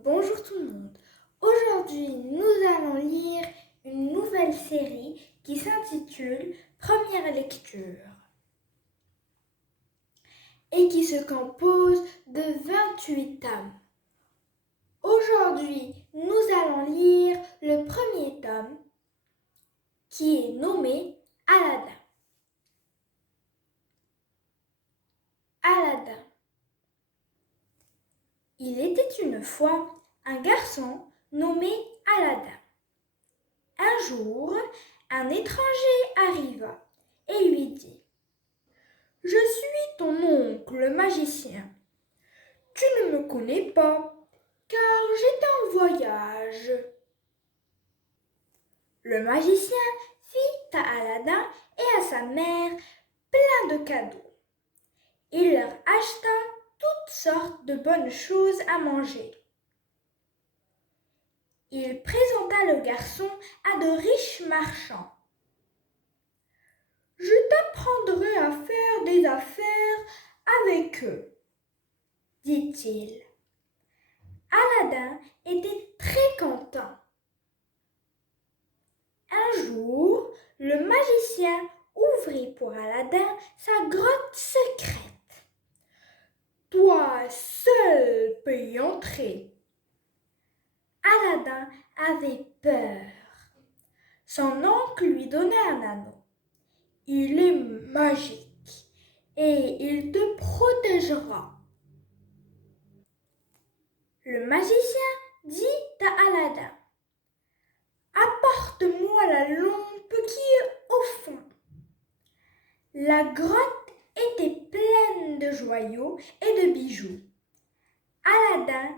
Bonjour tout le monde. Aujourd'hui, nous allons lire une nouvelle série qui s'intitule Première lecture et qui se compose de 28 tomes. Aujourd'hui, nous allons lire le premier tome qui est nommé Aladdin. Aladdin. Il était une fois un garçon nommé Aladdin. Un jour, un étranger arriva et lui dit : « Je suis ton oncle magicien. Tu ne me connais pas, car j'étais en voyage. » Le magicien fit à Aladdin et à sa mère plein de cadeaux. Il leur acheta toutes sortes de bonnes choses à manger. Il présenta le garçon à de riches marchands. « Je t'apprendrai à faire des affaires avec eux, dit-il. Aladdin était très content. Un jour, le magicien ouvrit pour Aladdin sa grotte secrète. Toi seul peux y entrer. Aladdin avait peur. Son oncle lui donna un anneau. Il est magique et il te protégera. Le magicien dit à Aladdin : « Apporte-moi la lampe qui est au fond. » La grotte était pleine de joyaux et de bijoux. Aladdin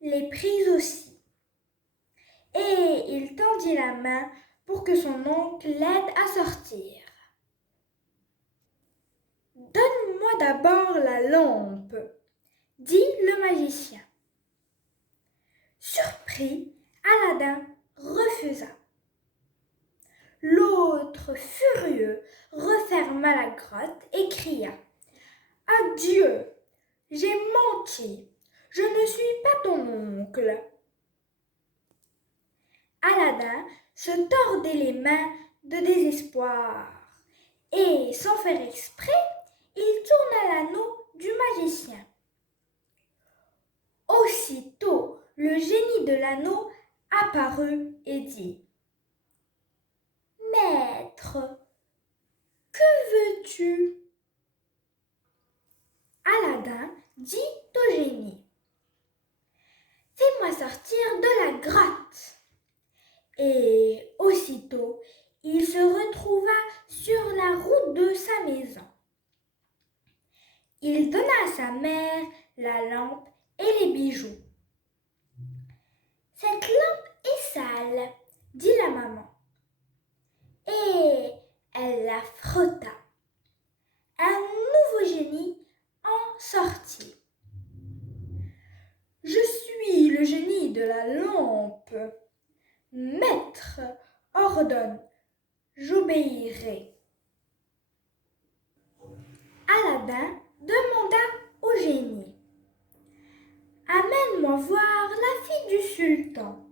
les prit aussi. Et il tendit la main pour que son oncle l'aide à sortir. « Donne-moi d'abord la lampe, dit le magicien. Surpris, Aladdin refusa. L'autre, furieux, referma la grotte et cria : « Adieu, j'ai menti, je ne suis pas ton oncle. » Aladdin se tordait les mains de désespoir et, sans faire exprès, il tourna l'anneau du magicien. Aussitôt, le génie de l'anneau apparut et dit : « Maître, que veux-tu ? » Aladdin dit au génie : « Fais-moi sortir de la grotte. » Et aussitôt, il se retrouva sur la route de sa maison. Il donna à sa mère la lampe et les bijoux. « Cette lampe est sale, dit la maman. Et elle la frotta. Un nouveau génie en sortit. « Je suis le génie de la lampe. Maître, ordonne, j'obéirai. » Aladdin demanda au génie : « Amène-moi voir la fille du sultan,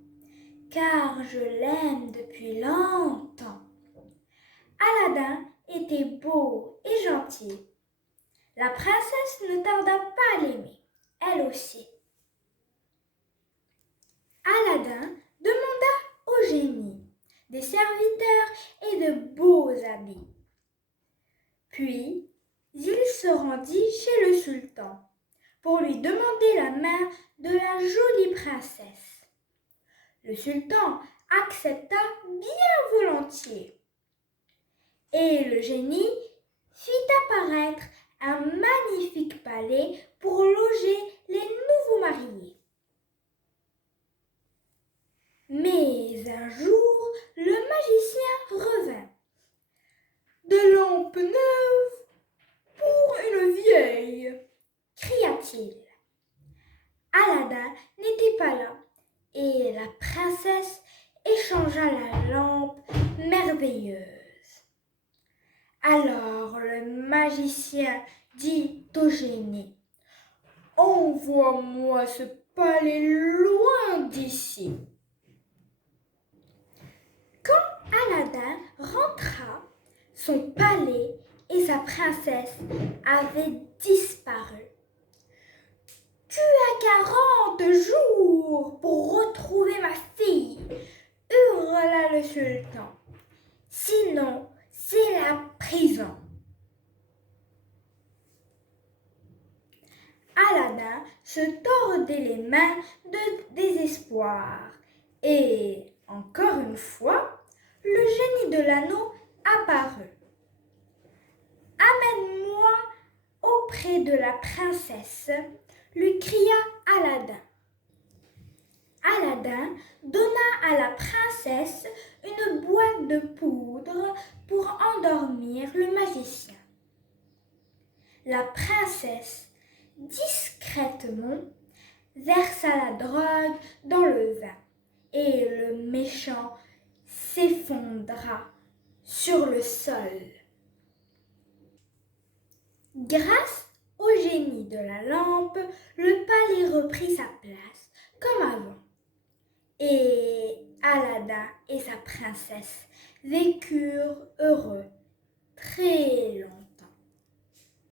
car je l'aime depuis longtemps. » Aladdin était beau et gentil. La princesse ne tarda pas à l'aimer, elle aussi. Aladdin demanda au génie des serviteurs et de beaux habits. Puis, il se rendit chez le sultan pour lui demander la main de la jolie princesse. Le sultan accepta bien volontiers. Et le génie fit apparaître un magnifique palais pour loger les nouveaux mariés. Mais un jour, le magicien revint. « Des lampes neuves pour une vieille !» cria-t-il. Aladdin n'était pas là et la princesse échangea la lampe merveilleuse. Alors le magicien dit au génie : « Envoie-moi ce palais loin princesse avait disparu. « Tu as 40 jours pour retrouver ma fille !» hurla le sultan. « Sinon, c'est la prison. » Aladin se tordait les mains de désespoir. Et, encore une fois, le génie de l'anneau apparut. « Amène-moi auprès de la princesse !» lui cria Aladin. Aladin donna à la princesse une boîte de poudre pour endormir le magicien. La princesse, discrètement, versa la drogue dans le vin et le méchant s'effondra sur le sol. Grâce au génie de la lampe, le palais reprit sa place comme avant. Et Aladin et sa princesse vécurent heureux très longtemps.